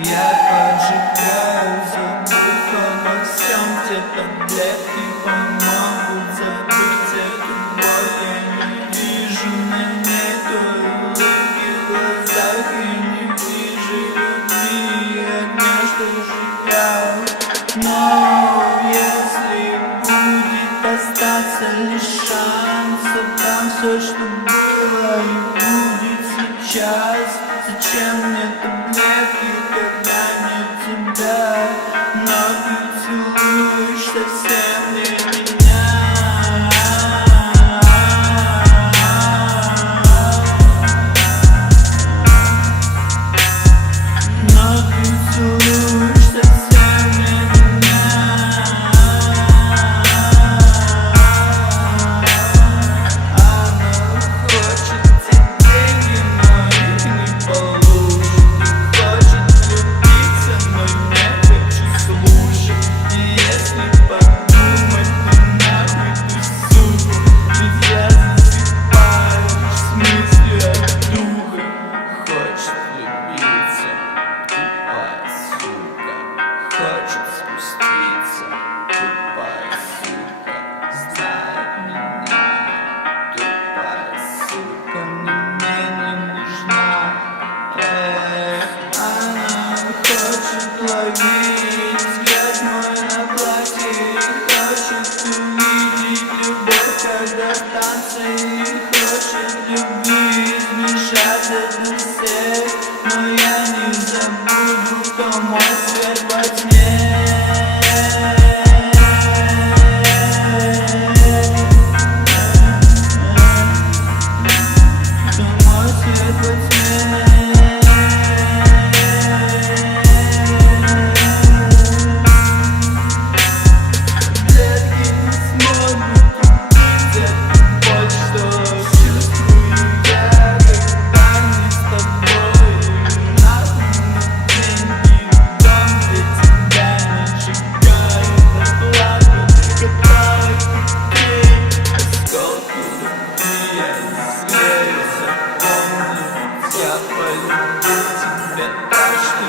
Я поджигаю забуха во всем, где таблетки помогут забыть эту боль. Я не вижу на ней той улыбки в глазах, и не вижу любви и огня, что сжигаю. Но если будет остаться лишь шанс, отдам все, что было и будет сейчас. Зачем мне таблетки, когда нет тебя? Но ты целуешь совсем не меня. Но ты целуешь совсем не меня. Она хочет те деньги, но их не получит. И хочет влюбиться, но не хочу слушать. И если подумать, то нахуй ты, сука. Ведь я засыпаю лишь с мыслью от духа. Хочет влюбиться, тупая сука. Хочет спуститься, тупая сука. Знает меня, тупая сука. Мне не нужна. Она хочет ловить взгляд мой на платье. Хочет увидеть любовь, когда в танце. И хочет любви избежать от всех. Но я не забуду, кто мой свет во тьме. Кто мой свет во тьме. Таблетки не смогут убить эту боль, что чувствую я, когда не с тобой. Нахуй мне деньги, дом, где тебя не сжигают, оплату, готовы купить. Осколки любви я сгрею, запомню, я полюблю тебя так, что